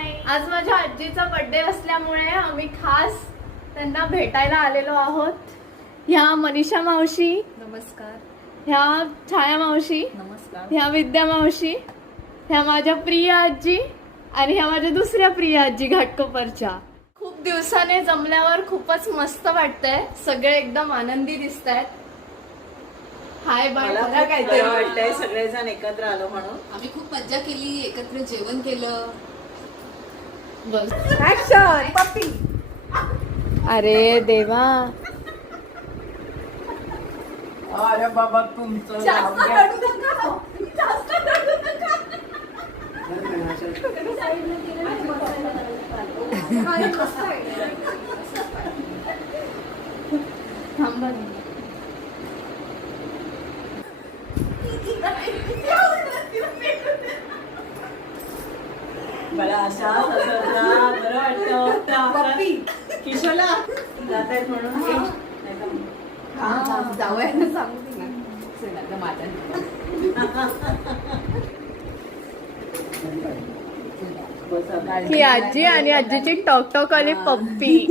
आज माझ्या आजीचा बर्थडे असल्यामुळे आम्ही खास त्यांना भेटायला आलेलो आहोत. ह्या मनीषा मावशी नमस्कार. ह्या छाया मावशी नमस्कार. ह्या विद्या मावशी, ह्या माझ्या प्रिय आजी आणि ह्या माझ्या दुसऱ्या प्रिय आजी घाटकोपरच्या. खूप दिवसाने जमल्यावर खूपच मस्त वाटतंय. सगळे एकदम आनंदी दिसतायत. Hi bye. मला काहीतरी वाटतंय सगळेजण एकत्र आलो म्हणून. आम्ही खूप मज्जा केली, एकत्र जेवण केलं. बस. ऍक्शन पप्पी. अरे देवा, अरे बाबा तुमचं थांबा. मला अशा बरं वाटतं. किशोला जात आहेत म्हणून जावयाला सांगू दे ना. चला, आता माझ्या ही आजी आणि आजीची टॉक टॉक आली पप्पी.